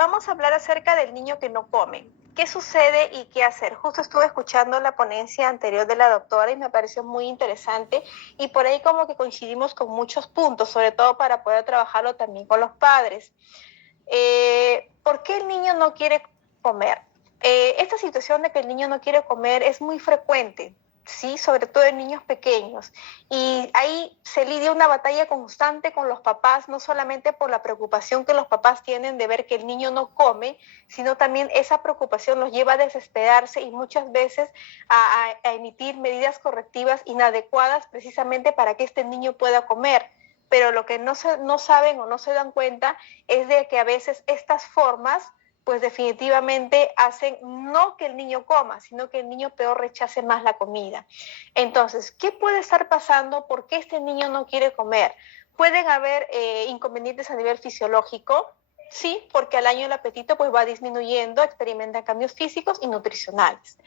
vamos a hablar acerca del niño que no come. ¿Qué sucede y qué hacer? Justo estuve escuchando la ponencia anterior de la doctora y me pareció muy interesante y por ahí como que coincidimos con muchos puntos, sobre todo para poder trabajarlo también con los padres. ¿Por qué el niño no quiere comer? Esta situación de que el niño no quiere comer es muy frecuente, ¿sí? Sobre todo en niños pequeños. Y ahí se lidia una batalla constante con los papás, no solamente por la preocupación que los papás tienen de ver que el niño no come, sino también esa preocupación los lleva a desesperarse y muchas veces a emitir medidas correctivas inadecuadas precisamente para que este niño pueda comer. Pero lo que no saben o no se dan cuenta es de que a veces estas formas pues definitivamente hacen no que el niño coma, sino que el niño peor rechace más la comida. Entonces, ¿qué puede estar pasando? ¿Por qué este niño no quiere comer? Pueden haber inconvenientes a nivel fisiológico, sí, porque al año el apetito pues va disminuyendo, experimentan cambios físicos y nutricionales.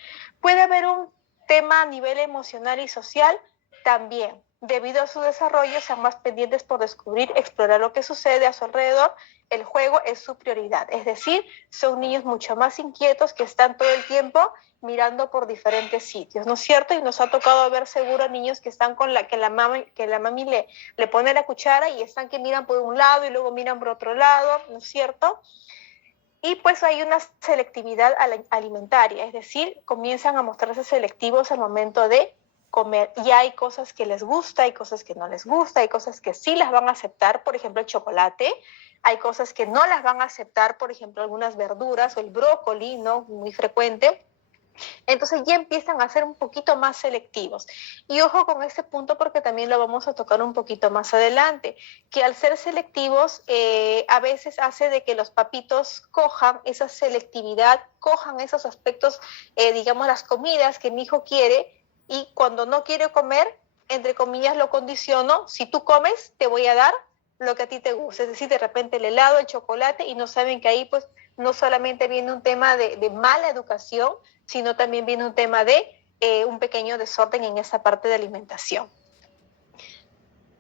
Puede haber un tema a nivel emocional y social también. Debido a su desarrollo, sean más pendientes por descubrir, explorar lo que sucede a su alrededor. El juego es su prioridad, es decir, son niños mucho más inquietos que están todo el tiempo mirando por diferentes sitios, ¿no es cierto? Y nos ha tocado ver seguro niños que están con que la mami le pone la cuchara y están que miran por un lado y luego miran por otro lado, ¿no es cierto? Y pues hay una selectividad alimentaria, es decir, comienzan a mostrarse selectivos al momento de comer. Y hay cosas que les gusta, hay cosas que no les gusta, hay cosas que sí las van a aceptar, por ejemplo el chocolate, hay cosas que no las van a aceptar, por ejemplo algunas verduras o el brócoli, ¿no? Muy frecuente. Entonces ya empiezan a ser un poquito más selectivos. Y ojo con este punto porque también lo vamos a tocar un poquito más adelante, que al ser selectivos a veces hace de que los papitos cojan esa selectividad, cojan esos aspectos, digamos las comidas que mi hijo quiere y cuando no quiere comer, entre comillas lo condiciono, si tú comes te voy a dar lo que a ti te gusta, es decir, de repente el helado, el chocolate y no saben que ahí pues no solamente viene un tema de mala educación, sino también viene un tema de un pequeño desorden en esa parte de alimentación.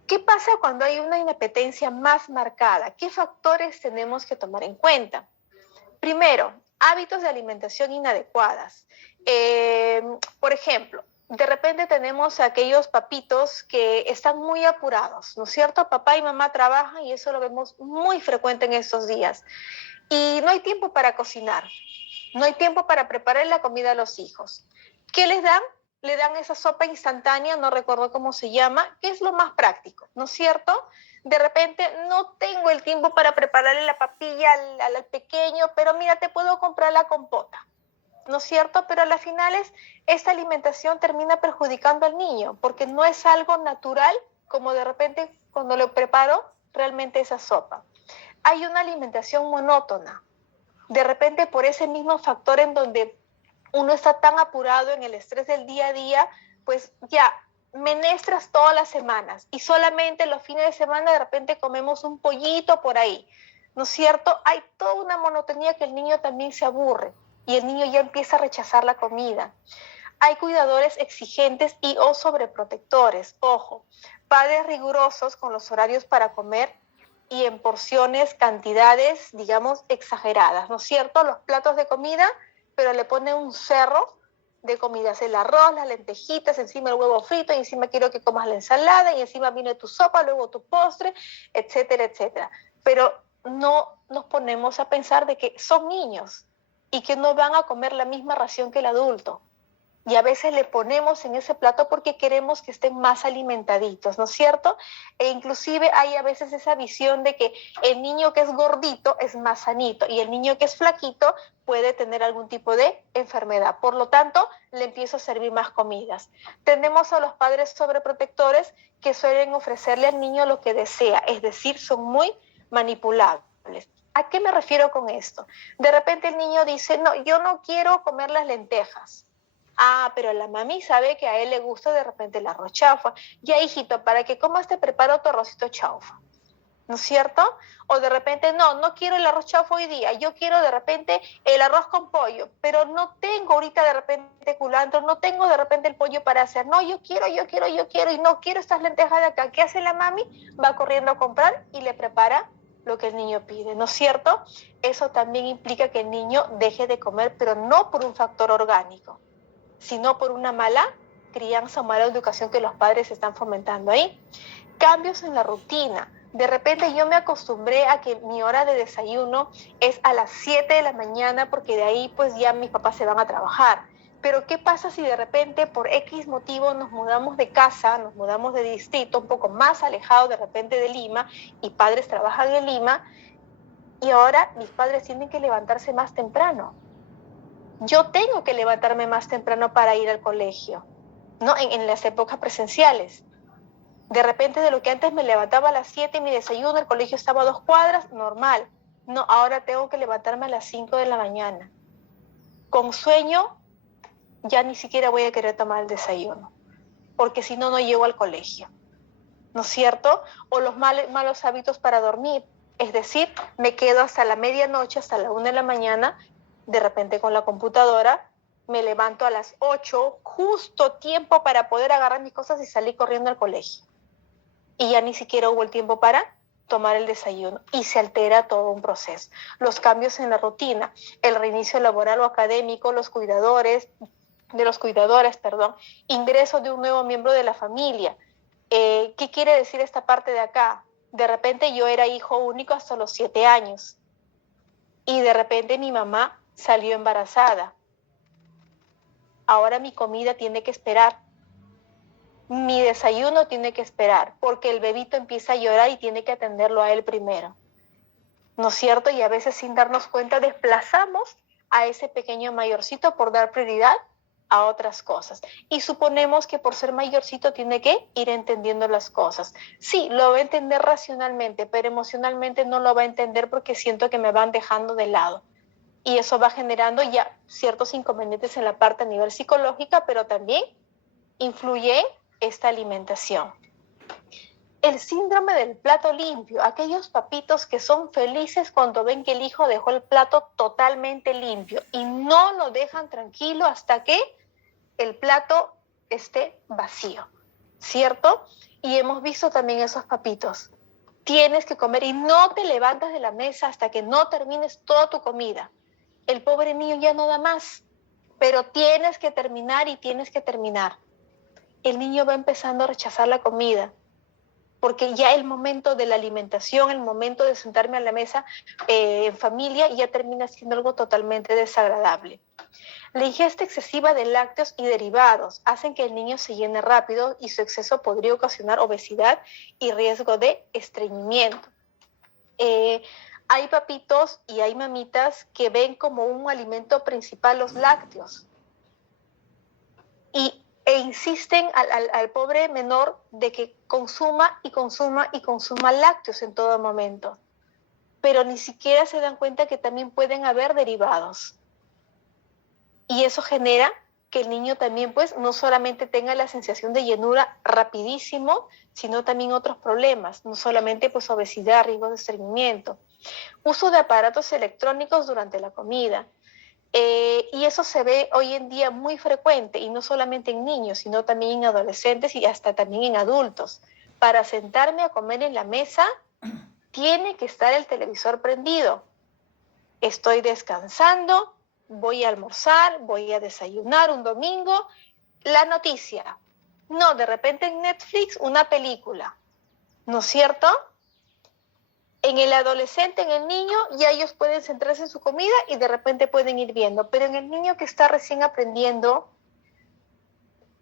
¿Qué pasa cuando hay una inapetencia más marcada? ¿Qué factores tenemos que tomar en cuenta? Primero, hábitos de alimentación inadecuadas. Por ejemplo, de repente tenemos a aquellos papitos que están muy apurados, ¿no es cierto? Papá y mamá trabajan y eso lo vemos muy frecuente en estos días. Y no hay tiempo para cocinar. No hay tiempo para preparar la comida a los hijos. ¿Qué les dan? Le dan esa sopa instantánea, no recuerdo cómo se llama, que es lo más práctico, ¿no es cierto? De repente no tengo el tiempo para prepararle la papilla al pequeño, pero mira, te puedo comprar la compota, ¿no es cierto? Pero a las finales esta alimentación termina perjudicando al niño, porque no es algo natural como de repente cuando le preparo realmente esa sopa. Hay una alimentación monótona, de repente por ese mismo factor en donde uno está tan apurado en el estrés del día a día, pues ya menestras todas las semanas y solamente los fines de semana de repente comemos un pollito por ahí, ¿no es cierto? Hay toda una monotonía que el niño también se aburre y el niño ya empieza a rechazar la comida. Hay cuidadores exigentes y o sobreprotectores, ojo, padres rigurosos con los horarios para comer y en porciones, cantidades, digamos, exageradas, ¿no es cierto? Los platos de comida, pero le pone un cerro de comidas, el arroz, las lentejitas, encima el huevo frito, y encima quiero que comas la ensalada, y encima viene tu sopa, luego tu postre, etcétera, etcétera. Pero no nos ponemos a pensar de que son niños y que no van a comer la misma ración que el adulto y a veces le ponemos en ese plato porque queremos que estén más alimentaditos, ¿no es cierto? E inclusive hay a veces esa visión de que el niño que es gordito es más sanito y el niño que es flaquito puede tener algún tipo de enfermedad. Por lo tanto, le empiezo a servir más comidas. Tenemos a los padres sobreprotectores que suelen ofrecerle al niño lo que desea, es decir, son muy manipulables. ¿A qué me refiero con esto? De repente el niño dice, no, yo no quiero comer las lentejas. Ah, pero la mami sabe que a él le gusta de repente el arroz chaufa. Ya, hijito, para que comas te preparo tu arrocito chaufa. ¿No es cierto? O de repente, no, no quiero el arroz chaufa hoy día, yo quiero de repente el arroz con pollo, pero no tengo ahorita de repente culantro, no tengo de repente el pollo para hacer. No, yo quiero, y no quiero estas lentejas de acá. ¿Qué hace la mami? Va corriendo a comprar y le prepara lo que el niño pide, ¿no es cierto? Eso también implica que el niño deje de comer, pero no por un factor orgánico, sino por una mala crianza o mala educación que los padres están fomentando ahí. Cambios en la rutina. De repente yo me acostumbré a que mi hora de desayuno es a las 7 de la mañana porque de ahí pues ya mis papás se van a trabajar. Pero ¿qué pasa si de repente por X motivo nos mudamos de casa, nos mudamos de distrito un poco más alejado de repente de Lima y padres trabajan en Lima y ahora mis padres tienen que levantarse más temprano? Yo tengo que levantarme más temprano para ir al colegio, ¿no? En las épocas presenciales. De repente de lo que antes me levantaba a las 7 y mi desayuno, el colegio estaba a 2 cuadras, normal. No, ahora tengo que levantarme a las 5 de la mañana. Con sueño ya ni siquiera voy a querer tomar el desayuno, porque si no, no llego al colegio, ¿no es cierto? O los malos hábitos para dormir, es decir, me quedo hasta la medianoche, hasta la 1 de la mañana, de repente con la computadora, me levanto a las 8, justo tiempo para poder agarrar mis cosas y salir corriendo al colegio. Y ya ni siquiera hubo el tiempo para tomar el desayuno y se altera todo un proceso. Los cambios en la rutina, el reinicio laboral o académico, los cuidadores, ingreso de un nuevo miembro de la familia. ¿Qué quiere decir esta parte de acá? De repente yo era hijo único hasta los 7 años y de repente mi mamá salió embarazada. Ahora mi comida tiene que esperar. Mi desayuno tiene que esperar porque el bebito empieza a llorar y tiene que atenderlo a él primero, ¿no es cierto? Y a veces sin darnos cuenta desplazamos a ese pequeño mayorcito por dar prioridad a otras cosas. Y suponemos que por ser mayorcito tiene que ir entendiendo las cosas. Sí, lo va a entender racionalmente, pero emocionalmente no lo va a entender porque siento que me van dejando de lado. Y eso va generando ya ciertos inconvenientes en la parte a nivel psicológica, pero también influye esta alimentación. El síndrome del plato limpio, aquellos papitos que son felices cuando ven que el hijo dejó el plato totalmente limpio y no lo dejan tranquilo hasta que el plato esté vacío, ¿cierto? Y hemos visto también esos papitos. Tienes que comer y no te levantas de la mesa hasta que no termines toda tu comida. El pobre niño ya no da más, pero tienes que terminar y tienes que terminar. El niño va empezando a rechazar la comida, porque ya el momento de la alimentación, el momento de sentarme a la mesa en familia, ya termina siendo algo totalmente desagradable. La ingesta excesiva de lácteos y derivados hacen que el niño se llene rápido y su exceso podría ocasionar obesidad y riesgo de estreñimiento. Hay papitos y hay mamitas que ven como un alimento principal los lácteos e insisten al pobre menor de que consuma lácteos en todo momento, pero ni siquiera se dan cuenta que también pueden haber derivados. Y eso genera que el niño también pues no solamente tenga la sensación de llenura rapidísimo, sino también otros problemas, no solamente pues obesidad, riesgo de estreñimiento. Uso de aparatos electrónicos durante la comida. Y eso se ve hoy en día muy frecuente, y no solamente en niños, sino también en adolescentes y hasta también en adultos. Para sentarme a comer en la mesa, tiene que estar el televisor prendido. Estoy descansando, voy a almorzar, voy a desayunar un domingo, la noticia. No, de repente en Netflix una película, ¿no es cierto? En el adolescente, en el niño, ya ellos pueden centrarse en su comida y de repente pueden ir viendo. Pero en el niño que está recién aprendiendo,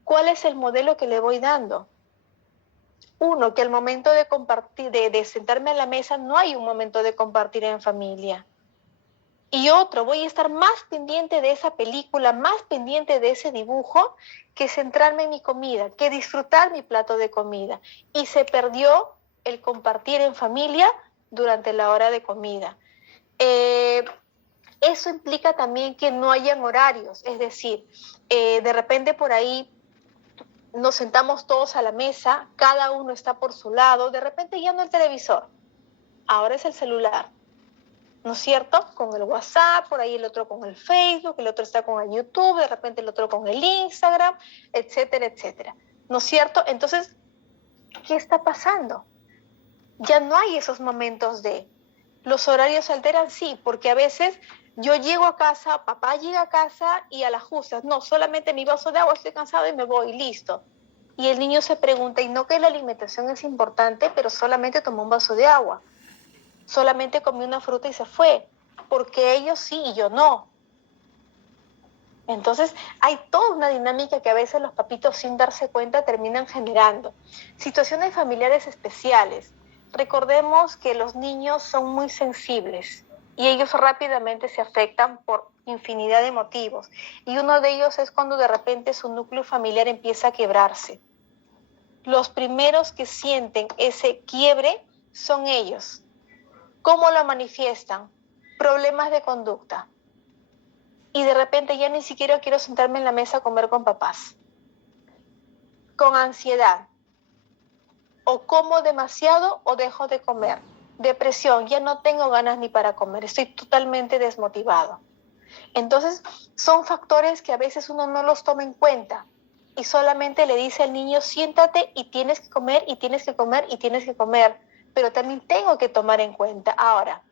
¿cuál es el modelo que le voy dando? Uno, que al momento de compartir, de sentarme a la mesa, no hay un momento de compartir en familia. Y otro, voy a estar más pendiente de esa película, más pendiente de ese dibujo, que centrarme en mi comida, que disfrutar mi plato de comida. Y se perdió el compartir en familia durante la hora de comida. Eso implica también que no hayan horarios, es decir, de repente por ahí nos sentamos todos a la mesa, cada uno está por su lado, de repente ya no el televisor, ahora es el celular, ¿no es cierto? Con el WhatsApp, por ahí el otro con el Facebook, el otro está con el YouTube, de repente el otro con el Instagram, etcétera, etcétera, ¿no es cierto? Entonces, ¿qué está pasando? Ya no hay esos momentos de ¿Los horarios se alteran? Sí, porque a veces yo llego a casa, papá llega a casa y a las justas, no, solamente mi vaso de agua, estoy cansado y me voy, listo. Y el niño se pregunta, y no que la alimentación es importante, pero solamente tomó un vaso de agua, solamente comió una fruta y se fue, porque ellos sí y yo no. Entonces hay toda una dinámica que a veces los papitos sin darse cuenta terminan generando. Situaciones familiares especiales. Recordemos que los niños son muy sensibles y ellos rápidamente se afectan por infinidad de motivos. Y uno de ellos es cuando de repente su núcleo familiar empieza a quebrarse. Los primeros que sienten ese quiebre son ellos. ¿Cómo lo manifiestan? Problemas de conducta. Y de repente ya ni siquiera quiero sentarme en la mesa a comer con papás. Con ansiedad. O como demasiado o dejo de comer. Depresión, ya no tengo ganas ni para comer, estoy totalmente desmotivado. Entonces, son factores que a veces uno no los toma en cuenta y solamente le dice al niño, siéntate y tienes que comer y tienes que comer y tienes que comer, pero también tengo que tomar en cuenta. Ahora,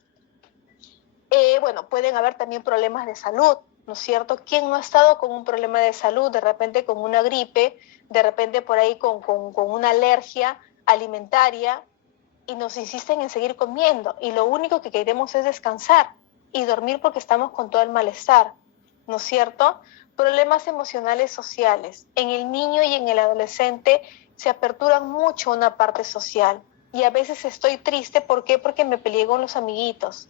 bueno, pueden haber también problemas de salud, ¿no es cierto? ¿Quién no ha estado con un problema de salud, de repente con una gripe, de repente por ahí con una alergia alimentaria y nos insisten en seguir comiendo y lo único que queremos es descansar y dormir porque estamos con todo el malestar, ¿no es cierto? Problemas emocionales sociales. En el niño y en el adolescente se aperturan mucho una parte social y a veces estoy triste, ¿por qué? Porque me peleé con los amiguitos.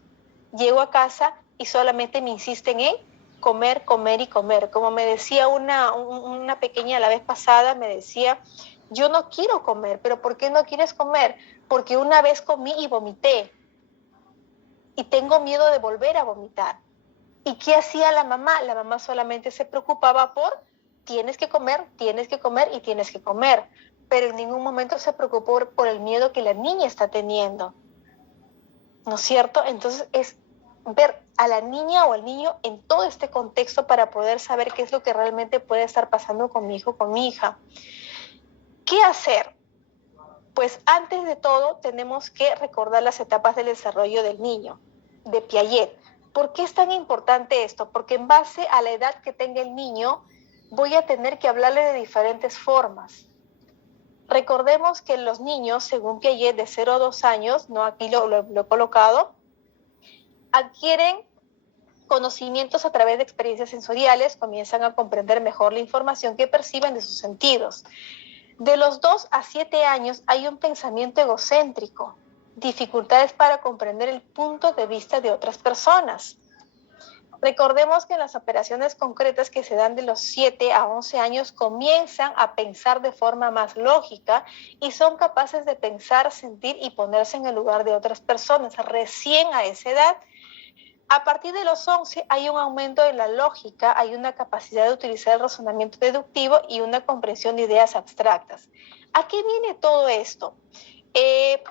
Llego a casa y solamente me insisten en comer, comer y comer. Como me decía una pequeña la vez pasada, me decía, yo no quiero comer, pero ¿por qué no quieres comer? Porque una vez comí y vomité y tengo miedo de volver a vomitar. ¿Y qué hacía la mamá? La mamá solamente se preocupaba por tienes que comer, tienes que comer y tienes que comer, pero en ningún momento se preocupó por el miedo que la niña está teniendo, ¿no es cierto? Entonces es ver a la niña o al niño en todo este contexto para poder saber qué es lo que realmente puede estar pasando con mi hijo, con mi hija. ¿Qué hacer? Pues antes de todo tenemos que recordar las etapas del desarrollo del niño, de Piaget. ¿Por qué es tan importante esto? Porque en base a la edad que tenga el niño, voy a tener que hablarle de diferentes formas. Recordemos que los niños, según Piaget, de 0 a 2 años, no aquí lo he colocado, adquieren conocimientos a través de experiencias sensoriales, comienzan a comprender mejor la información que perciben de sus sentidos. De los 2 a 7 años hay un pensamiento egocéntrico, dificultades para comprender el punto de vista de otras personas. Recordemos que en las operaciones concretas que se dan de los 7 a 11 años comienzan a pensar de forma más lógica y son capaces de pensar, sentir y ponerse en el lugar de otras personas. Recién a esa edad, a partir de los 11 hay un aumento de la lógica, hay una capacidad de utilizar el razonamiento deductivo y una comprensión de ideas abstractas. ¿A qué viene todo esto?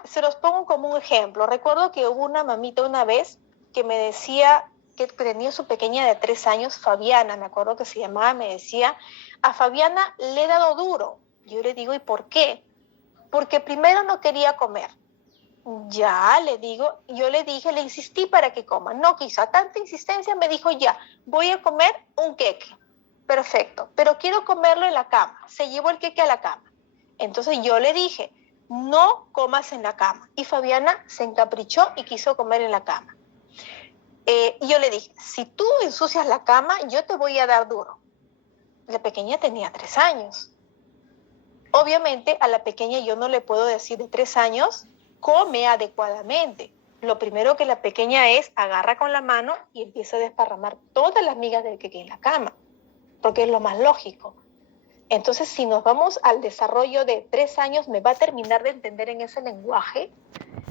Se los pongo como un ejemplo. Recuerdo que hubo una mamita una vez que me decía que tenía su pequeña de 3 años, Fabiana, me acuerdo que se llamaba, me decía, a Fabiana le he dado duro. Yo le digo, ¿y por qué? Porque primero no quería comer. Ya, le digo, yo le dije, le insistí para que coma. No quiso, a tanta insistencia me dijo, ya, voy a comer un queque. Perfecto, pero quiero comerlo en la cama. Se llevó el queque a la cama. Entonces yo le dije, no comas en la cama. Y Fabiana se encaprichó y quiso comer en la cama. Y yo le dije, si tú ensucias la cama, yo te voy a dar duro. La pequeña tenía 3 años. Obviamente a la pequeña yo no le puedo decir de 3 años, come adecuadamente. Lo primero que la pequeña es, agarra con la mano y empieza a desparramar todas las migas del queque en la cama, porque es lo más lógico. Entonces, si nos vamos al desarrollo de 3 años, me va a terminar de entender en ese lenguaje,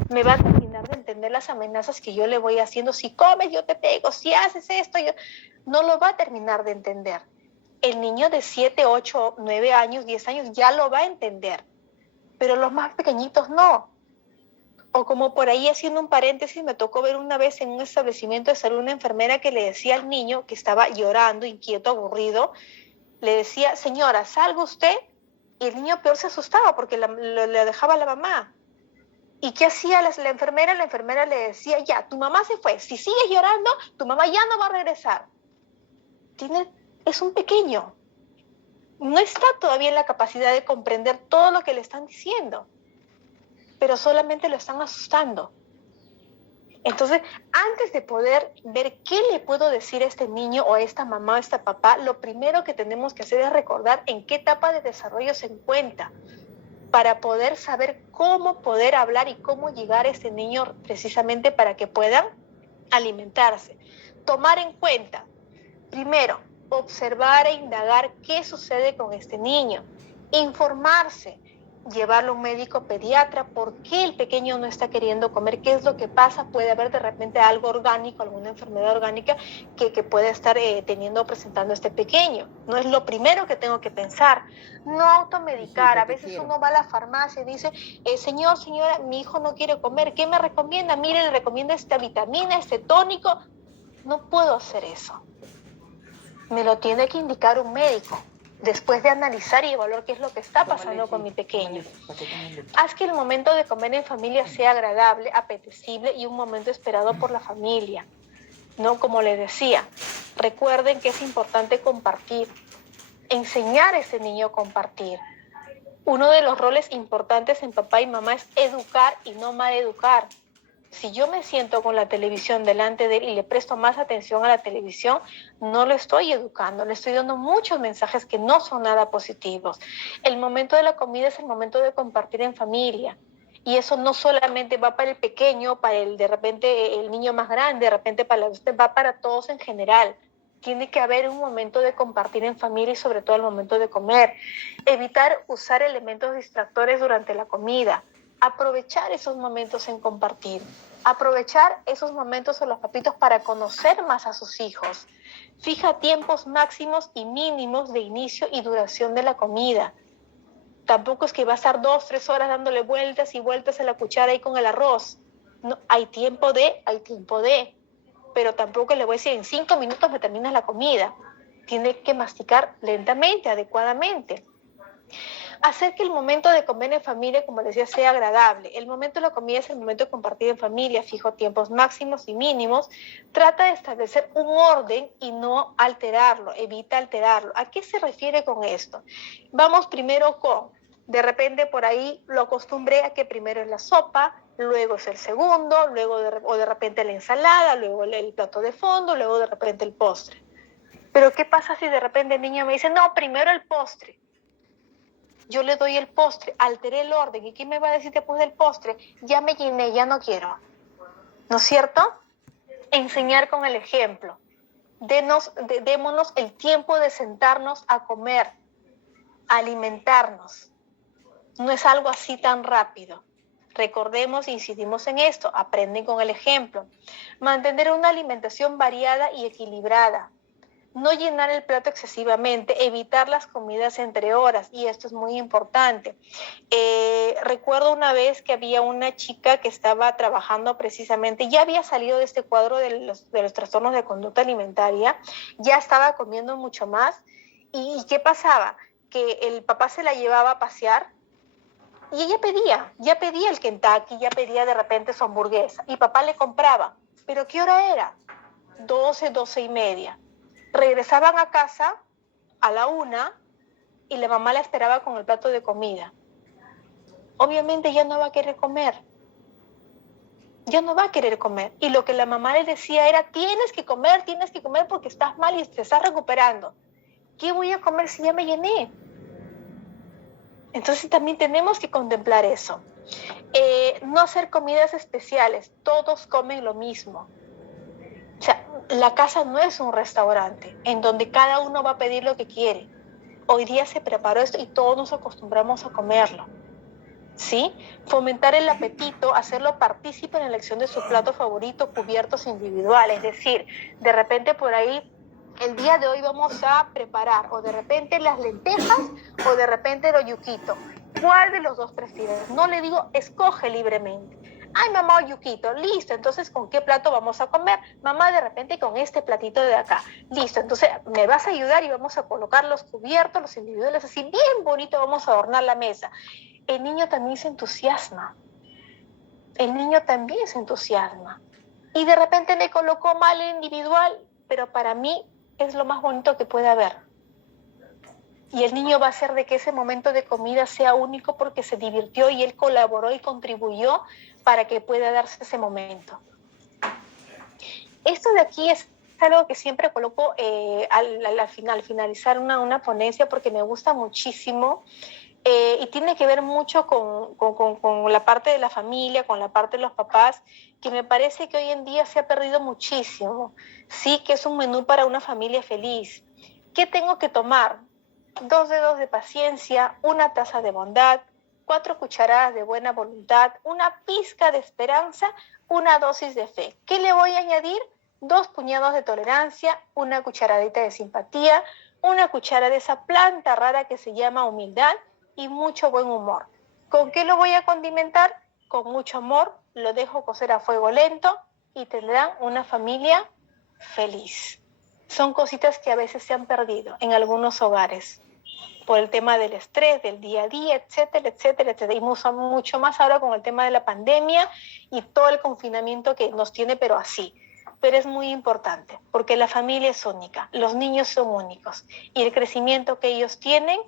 me va a terminar de entender las amenazas que yo le voy haciendo. Si comes, yo te pego. Si haces esto, yo... No lo va a terminar de entender. El niño de 7, 8, 9 años, 10 años ya lo va a entender, pero los más pequeñitos no. O como por ahí, haciendo un paréntesis, me tocó ver una vez en un establecimiento de salud una enfermera que le decía al niño que estaba llorando, inquieto, aburrido, le decía, señora, ¿salga usted? Y el niño peor se asustaba porque le dejaba a la mamá. ¿Y qué hacía la enfermera? La enfermera le decía, ya, tu mamá se fue, si sigues llorando, tu mamá ya no va a regresar. Es un pequeño, no está todavía en la capacidad de comprender todo lo que le están diciendo, pero solamente lo están asustando. Entonces, antes de poder ver qué le puedo decir a este niño o a esta mamá o a este papá, lo primero que tenemos que hacer es recordar en qué etapa de desarrollo se encuentra, para poder saber cómo poder hablar y cómo llegar a este niño precisamente para que puedan alimentarse. Tomar en cuenta, primero, observar e indagar qué sucede con este niño, informarse, llevarlo a un médico pediatra, por qué el pequeño no está queriendo comer, qué es lo que pasa, puede haber de repente algo orgánico, alguna enfermedad orgánica que puede estar teniendo o presentando este pequeño. No es lo primero que tengo que pensar. No automedicar. A veces uno va a la farmacia y dice, señor, señora, mi hijo no quiere comer, ¿qué me recomienda? Mire, le recomienda esta vitamina, este tónico. No puedo hacer eso. Me lo tiene que indicar un médico, después de analizar y evaluar qué es lo que está pasando con mi pequeño. Haz que el momento de comer en familia sea agradable, apetecible y un momento esperado por la familia. ¿No? Como les decía, recuerden que es importante compartir, enseñar a este niño a compartir. Uno de los roles importantes en papá y mamá es educar y no maleducar. Si yo me siento con la televisión delante de él y le presto más atención a la televisión, no lo estoy educando, le estoy dando muchos mensajes que no son nada positivos. El momento de la comida es el momento de compartir en familia. Y eso no solamente va para el pequeño, para el de repente el niño más grande, de repente va para todos en general. Tiene que haber un momento de compartir en familia y sobre todo el momento de comer. Evitar usar elementos distractores durante la comida. Aprovechar esos momentos en compartir, aprovechar esos momentos o los papitos para conocer más a sus hijos. Fija tiempos máximos y mínimos de inicio y duración de la comida. Tampoco es que va a estar 2-3 horas dándole vueltas y vueltas a la cuchara ahí con el arroz. No, hay tiempo de, pero tampoco le voy a decir en 5 minutos me terminas la comida. Tiene que masticar lentamente, adecuadamente. Hacer que el momento de comer en familia, como les decía, sea agradable. El momento de la comida es el momento de compartir en familia, fijo tiempos máximos y mínimos. Trata de establecer un orden y no alterarlo, evita alterarlo. ¿A qué se refiere con esto? Vamos primero con, de repente por ahí lo acostumbré a que primero es la sopa, luego es el segundo, luego de repente la ensalada, luego el plato de fondo, luego de repente el postre. Pero ¿qué pasa si de repente el niño me dice, no, primero el postre? Yo le doy el postre, alteré el orden. ¿Y qué me va a decir después del postre? Ya me llené, ya no quiero. ¿No es cierto? Enseñar con el ejemplo. Démonos el tiempo de sentarnos a comer, a alimentarnos. No es algo así tan rápido. Recordemos e incidimos en esto. Aprenden con el ejemplo. Mantener una alimentación variada y equilibrada. No llenar el plato excesivamente, evitar las comidas entre horas, y esto es muy importante. Recuerdo una vez que había una chica que estaba trabajando precisamente, ya había salido de este cuadro de los trastornos de conducta alimentaria, ya estaba comiendo mucho más, y ¿qué pasaba? Que el papá se la llevaba a pasear, y ella ya pedía el Kentucky, ya pedía de repente su hamburguesa, y papá le compraba. ¿Pero qué hora era? 12:30. Regresaban a casa a la 1 y la mamá la esperaba con el plato de comida. Obviamente ya no va a querer comer. Ya no va a querer comer. Y lo que la mamá le decía era, tienes que comer porque estás mal y te estás recuperando. ¿Qué voy a comer si ya me llené? Entonces también tenemos que contemplar eso. No hacer comidas especiales. Todos comen lo mismo. O sea, la casa no es un restaurante en donde cada uno va a pedir lo que quiere. Hoy día se preparó esto y todos nos acostumbramos a comerlo. ¿Sí? Fomentar el apetito, hacerlo partícipe en la elección de su plato favorito, cubiertos individuales. Es decir, de repente por ahí, el día de hoy vamos a preparar o de repente las lentejas o de repente el oyuquito. ¿Cuál de los dos prefieres? No le digo, escoge libremente. Ay, mamá, oyuquito, listo. Entonces, ¿con qué plato vamos a comer? Mamá, de repente con este platito de acá. Listo. Entonces, me vas a ayudar y vamos a colocar los cubiertos, los individuales, así bien bonito, vamos a adornar la mesa. El niño también se entusiasma. el niño también se entusiasma. Y de repente me colocó mal el individual, pero para mí es lo más bonito que puede haber. Y el niño va a hacer de que ese momento de comida sea único porque se divirtió y él colaboró y contribuyó para que pueda darse ese momento. Esto de aquí es algo que siempre coloco al finalizar una ponencia porque me gusta muchísimo y tiene que ver mucho con la parte de la familia, con la parte de los papás, que me parece que hoy en día se ha perdido muchísimo. Sí, que es un menú para una familia feliz. ¿Qué tengo que tomar? 2 dedos de paciencia, una taza de bondad, 4 cucharadas de buena voluntad, una pizca de esperanza, una dosis de fe. ¿Qué le voy a añadir? 2 puñados de tolerancia, una cucharadita de simpatía, una cuchara de esa planta rara que se llama humildad y mucho buen humor. ¿Con qué lo voy a condimentar? Con mucho amor, lo dejo cocer a fuego lento y tendrán una familia feliz. Son cositas que a veces se han perdido en algunos hogares por el tema del estrés, del día a día, etcétera, etcétera, etcétera. Y mucho más ahora con el tema de la pandemia y todo el confinamiento que nos tiene, pero así. Pero es muy importante, porque la familia es única, los niños son únicos, y el crecimiento que ellos tienen,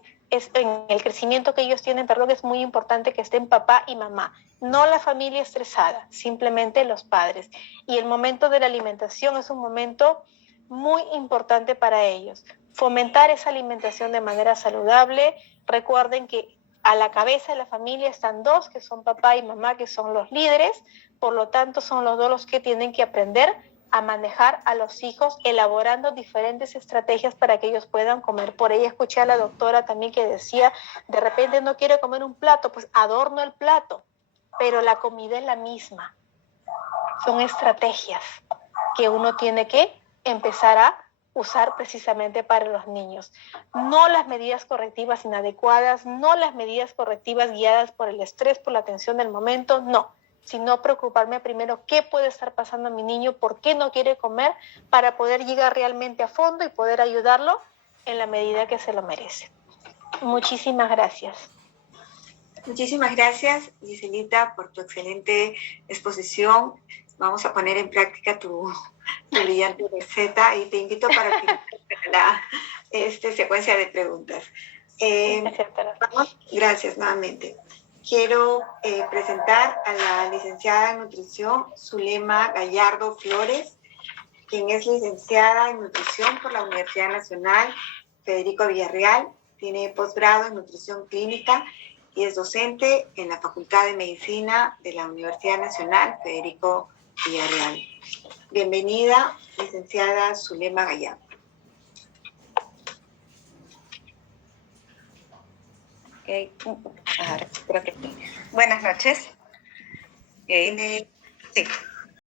perdón, es muy importante que estén papá y mamá, no la familia estresada, simplemente los padres. Y el momento de la alimentación es un momento muy importante para ellos. Fomentar esa alimentación de manera saludable. Recuerden que a la cabeza de la familia están 2, que son papá y mamá, que son los líderes, por lo tanto son los 2 los que tienen que aprender a manejar a los hijos, elaborando diferentes estrategias para que ellos puedan comer. Por ahí escuché a la doctora también que decía, de repente no quiere comer un plato, pues adorno el plato, pero la comida es la misma. Son estrategias que uno tiene que empezar a usar precisamente para los niños. No las medidas correctivas inadecuadas, no las medidas correctivas guiadas por el estrés, por la tensión del momento, no, sino preocuparme primero qué puede estar pasando a mi niño, por qué no quiere comer, para poder llegar realmente a fondo y poder ayudarlo en la medida que se lo merece. Muchísimas gracias. Muchísimas gracias, Giselita, por tu excelente exposición. Vamos a poner en práctica tu brillante receta y te invito para que la secuencia de preguntas. Gracias nuevamente. Quiero presentar a la licenciada en nutrición, Zulema Gallardo Flores, quien es licenciada en nutrición por la Universidad Nacional Federico Villarreal, tiene posgrado en nutrición clínica y es docente en la Facultad de Medicina de la Universidad Nacional Federico Villarreal. Bienvenida, licenciada Zulema Gallardo. Okay. Ahora creo que sí. Buenas noches. Sí.